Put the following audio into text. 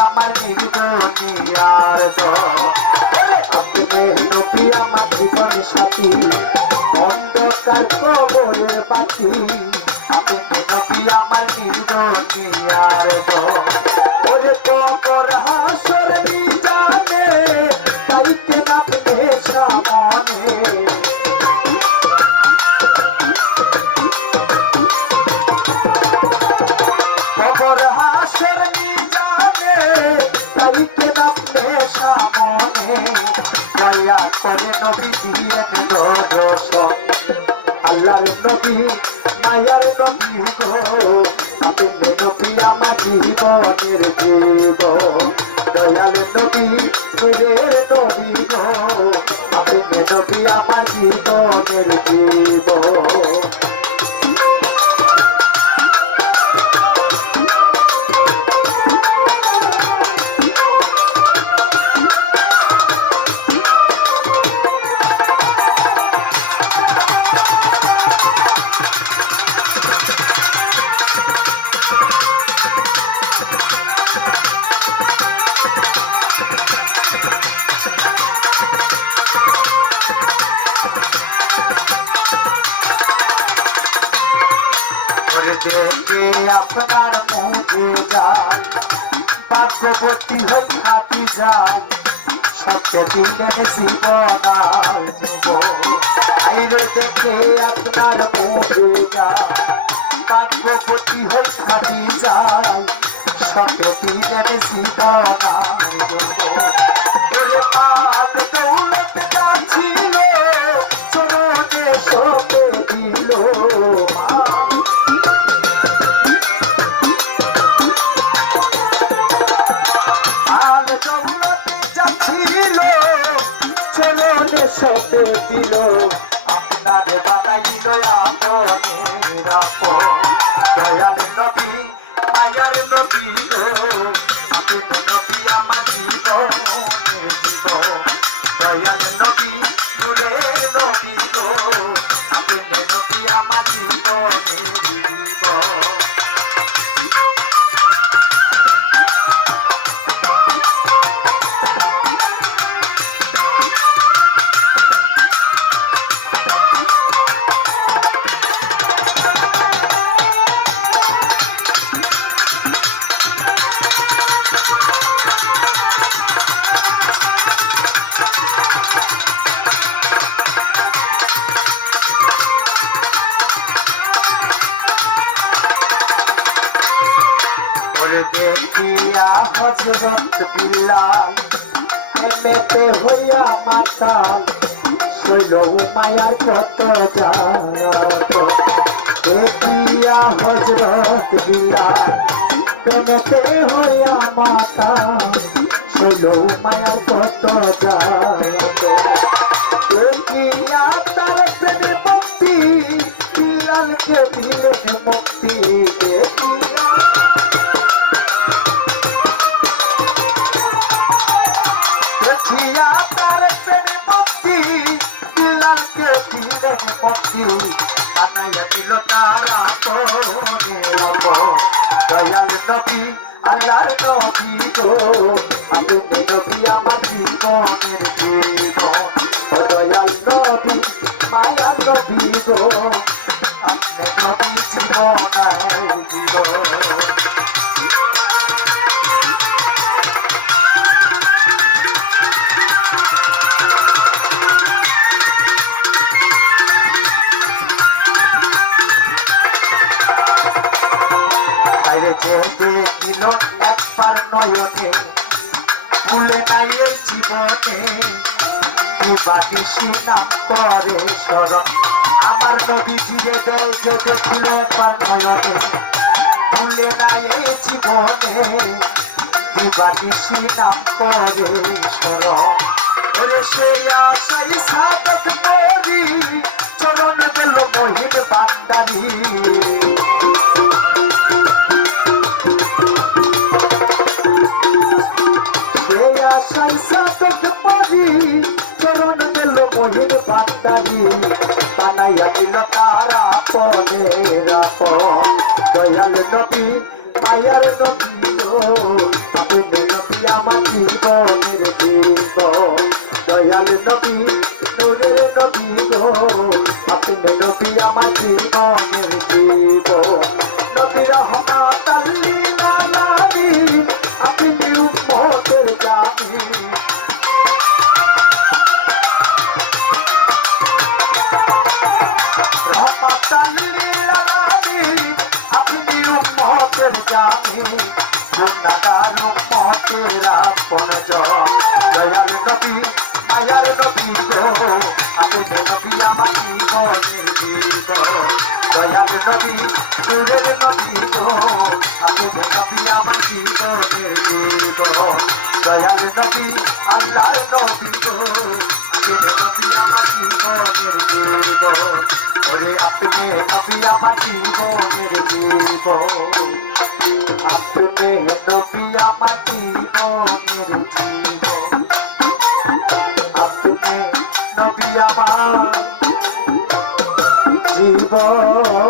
আমার নির্দনিয়ার আপনি নবী আমার জীবন সাথী অন্ধকার কবরের পাখি আপনি নবী আমার নির্দনিয়ার ওরে কবর হাসর মিজানে তাইতে নামবে সামনে কবর হাসর মিজানে তাইতে নামবে সামনে দয়া করে নবী দিয়েন দর্শন আল্লাহর নবী মায়ার নবী গো আপনি নবী আমার জীবনের জীব দয়াল নবী নূরের নবী গো আপনি নবী আমার জীবনের জীব দেখে আপনার মুখে যান ভাগ্যবতী হই হাতি যান সত্যি দিনের জীবন আইরে দেখে আপনার মুখে যান ভাগ্যবতী হই হাতি যান সত্যি দিনের জীবন পাক দৌলত যাচ্ছিল চরণে সপে দিল সপে দিল আপনার বানাইল আপনের আপন দয়াল নবী মায়ার নবী গো আপনি নবী আমার জীবনের জীবন দয়াল নবী নূরের নবী গো আপনি নবী আমার জীবনের জীবন দেখিয়া হযরত বিলাল প্রেমেতে হইয়া মাতাল শৈল মায়ার কত জাত দেখিয়া হযরত বিলাল প্রেমেতে হইয়া মাতাল শৈল মায়ার কত জাত দেখিয়া তার প্রেমে মুক্তি বিলালকে দিলেন মুক্তি দেখিয়া তার প্রেমে মুক্তি বিলালকে দিলেন মুক্তি বানাইয়া দিল তারা দয়াল নবী আল্লাহর নবী গো আপনি নবী আমার জীবনের জীবন দয়াল নবী মায়ার নবী গো আপনি নবী জীবনের জীবন দিল একবার নয়নে ভুলে নাই এই জীবনে বাদিসি নাম করে স্মরণ আমার নবী জিরে দেয় যে দেখিল একবার নয়নে ভুলে নাই এই জীবনে বাদিসি নাম করে স্মরণ ওরে সেই আশাই সাধক করি চরণ গেল মহিন বান্দারি চরণ গেল মহিন বান্দারি বানাইয়া দিল তারা পনের আপন দয়াল নবী মায়ার নবী আপনি নবী আমার জীবনের জীবন দয়াল নবী নূরের নবী গো আপনি নবী আমার জীবনের জীবন নবী রহমাতাল লিল আলামিন আপনি উম্মতের জামিন রহমাতাল লিল আলামিন আপনি উম্মতের জামিন গুনাহগার উম্মতের আপনজন দয়াল নবী মায়ার নবী গো আপনি নবী আমার জীবনের জীবন দয়াল নবী নূরের নবী গো আপনি নবী আমার জীবনের জীবন দয়াল নবী আল্লাহর নবী গো আপনি নবী আমার জীবনের জীবন ওরে আপনি নবী আমার জীবনের জীবন আপনি নবী আমার জীবনের জীবন আপনি নবী আমার জীবন